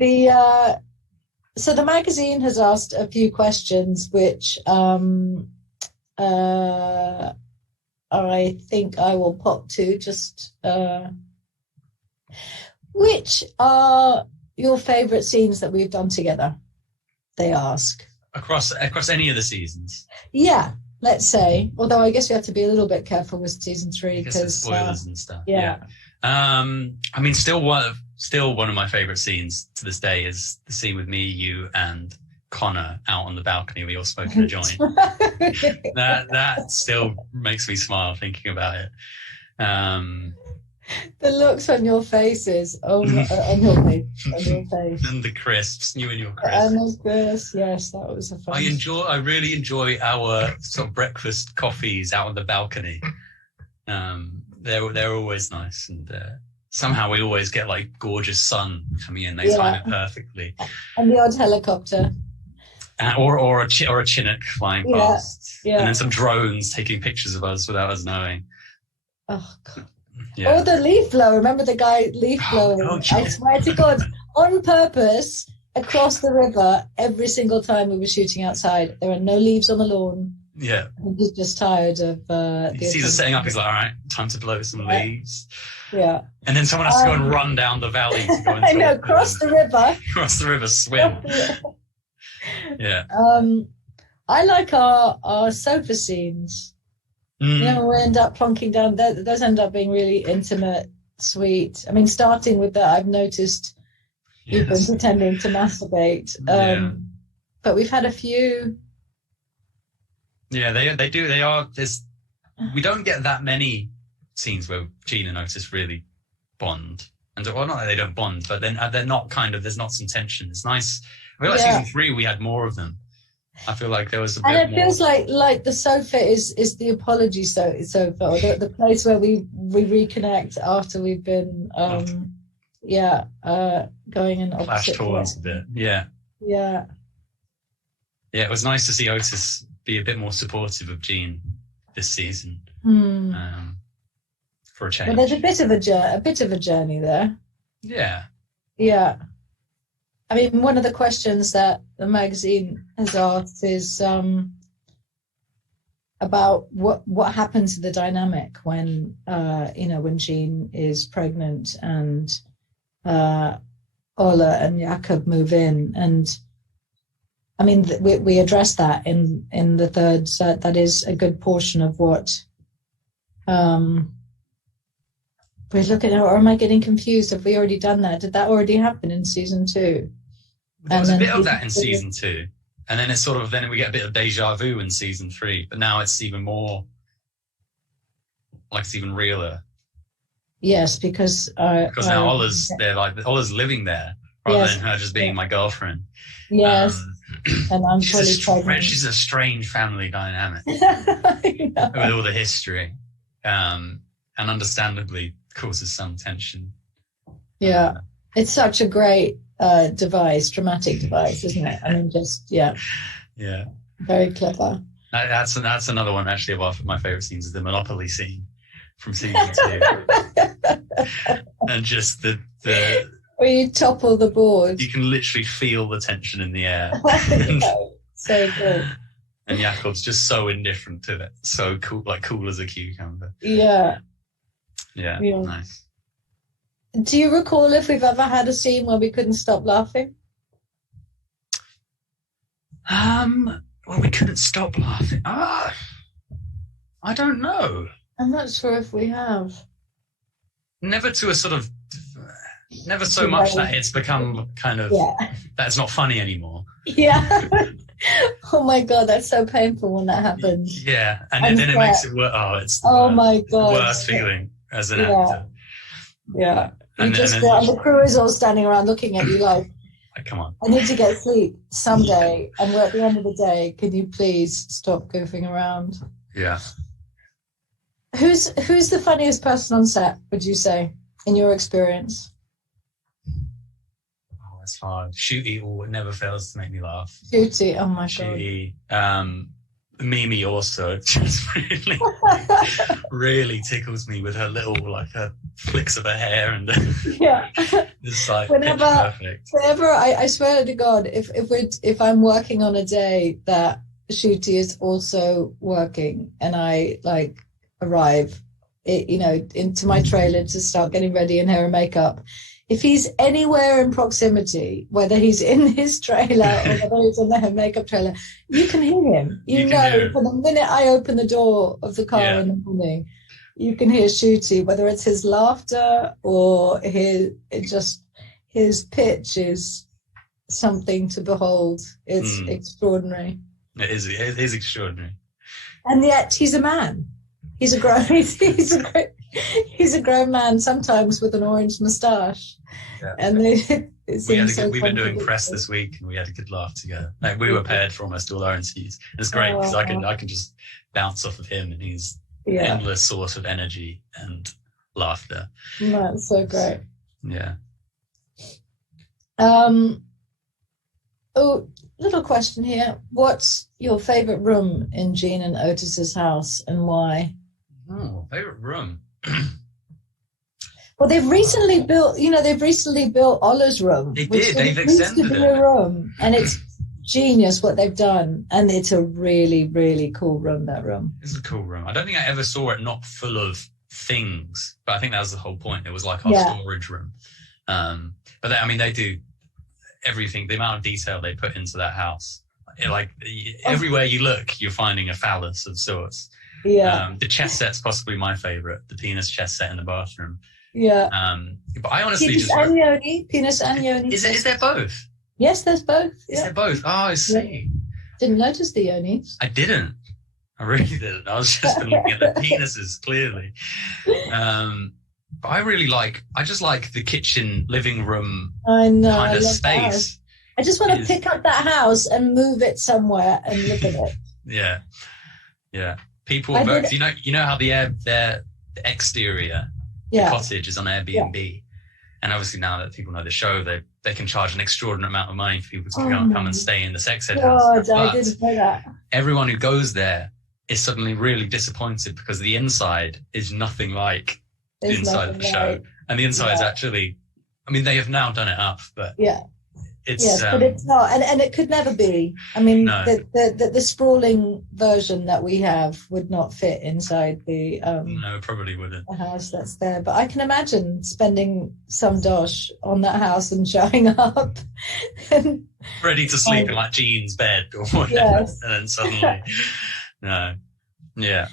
So the magazine has asked a few questions, which I think I will pop to. Just which are your favourite scenes that we've done together? They ask across any of the seasons. Yeah, let's say. Although I guess we have to be a little bit careful with season 3 because spoilers and stuff. Yeah. I mean, still one of my favourite scenes to this day is the scene with me, you, and Connor out on the balcony we all smoking a joint. that still makes me smile thinking about it. The looks on your faces, on your face, and the crisps, you and your crisps. And the crisps, yes, that was a fun. I really enjoy our sort of breakfast coffees out on the balcony. They're always nice, and somehow we always get like gorgeous sun coming in. They time it perfectly. And the odd helicopter. Or a Chinook flying past. Yeah. And then some drones taking pictures of us without us knowing. Oh, God. Yeah. Or the leaf blower. Remember the guy leaf blowing? Oh, I swear to God, on purpose, across the river, every single time we were shooting outside. There are no leaves on the lawn. Yeah. He's just tired of... he sees us setting up, he's like, all right, time to blow some leaves. Yeah. And then someone has to go and run down the valley to go and I know, cross the river. Cross the river, swim. Yeah. I like our sofa scenes. You know, we end up plonking down. Those end up being really intimate, sweet. I mean, starting with that, I've noticed you've been pretending to masturbate. But we've had a few. Yeah, they do. They are. We don't get that many scenes where Gene and Otis really bond. And well, not that they don't bond, but then they're not kind of. There's not some tension. It's nice. I feel like season 3 we had more of them. I feel like there was a bit more. And it feels like the sofa is the apology sofa, or the place where we reconnect after we've been going in opposite flash towards a bit. Yeah. It was nice to see Otis be a bit more supportive of Gene this season. For a change. Well, there's a bit of a journey there. Yeah. I mean, one of the questions that the magazine has asked is about what happens to the dynamic when when Jean is pregnant and Ola and Jakob move in, and I mean we address that in the third set. That is a good portion of what we're looking at. Or am I getting confused? Have we already done that? Did that already happen in season 2? There was a bit of that in season 2, and then it's sort of then we get a bit of deja vu in season 3, but now it's even more like it's even realer. Yes, because now Ola's living there rather than her just being my girlfriend. Yes, and I'm fully pregnant. She's a strange family dynamic with all the history, and understandably causes some tension. Yeah, it's such a great. Dramatic device, isn't it? I mean, very clever. That's another one actually of my favorite scenes is the Monopoly scene from season 2, and just the where you topple the board. You can literally feel the tension in the air. So good. And Jakob's just so indifferent to it, so cool as a cucumber. Yeah. Nice. Do you recall if we've ever had a scene where we couldn't stop laughing? Well, we couldn't stop laughing. I don't know. I'm not sure if we have. Never to a sort of... Never so much that it's become kind of... That's not funny anymore. Yeah. Oh, my God, that's so painful when that happens. Yeah, and then it makes it worse. Oh, it's my God. The worst feeling as an actor. Yeah. And the crew is all standing around looking at you like, come on. I need to get sleep someday. And we're at the end of the day. Can you please stop goofing around? Yeah. Who's the funniest person on set, would you say, in your experience? Oh, that's hard. Shooty never fails to make me laugh. Shooty, oh my God. Shooty. Mimi also just really tickles me with her little her flicks of her hair and Yeah. it's like perfect. Whenever I swear to God, if I'm working on a day that Shooty is also working and I arrive, into my trailer to start getting ready in hair and makeup. If he's anywhere in proximity, whether he's in his trailer or whether he's in the hair and makeup trailer, you can hear him. You know, from the minute I open the door of the car in the morning, you can hear Shooty, whether it's his laughter or his pitch is something to behold. It's extraordinary. It is extraordinary. And yet he's a man. He's a grown man, sometimes with an orange moustache. Yeah. And we've been doing press this week, and we had a good laugh together. We were paired for almost all our interviews. It's great because I can just bounce off of him, and he's endless source of energy and laughter. That's so great. Yeah. Little question here. What's your favorite room in Jean and Otis's house, and why? Oh, favorite room. Well, they've recently built Ola's room. They did. They've extended it. A room, and it's genius what they've done. And it's a really, really cool room. That room. It's a cool room. I don't think I ever saw it not full of things, but I think that was the whole point. It was like our storage room. But they do everything. The amount of detail they put into that house, everywhere you look, you're finding a phallus of sorts. Yeah. The chess set's possibly my favorite. The penis chess set in the bathroom. Yeah. But I honestly penis and yoni. Is there both? Yes, there's both. Yeah. Is there both? Oh, I see. Didn't notice the yonis. I didn't. I really didn't. I was just looking at the penises clearly. But I just like the kitchen living room kind of space. I just want to pick up that house and move it somewhere and look at it. Yeah. Yeah. People, you know how the exterior cottage is on Airbnb, and obviously now that people know the show, they can charge an extraordinary amount of money for people to come and stay in the sex ed house. I didn't know that. Everyone who goes there is suddenly really disappointed because the inside is nothing like the inside of the show, and the inside is actually. They have now done it up, but but it's not, and it could never be. The sprawling version that we have would not fit inside the. No, it probably wouldn't. The house that's there, but I can imagine spending some dosh on that house and showing up, and ready to sleep in Jean's bed or whatever, and then suddenly, no, yeah.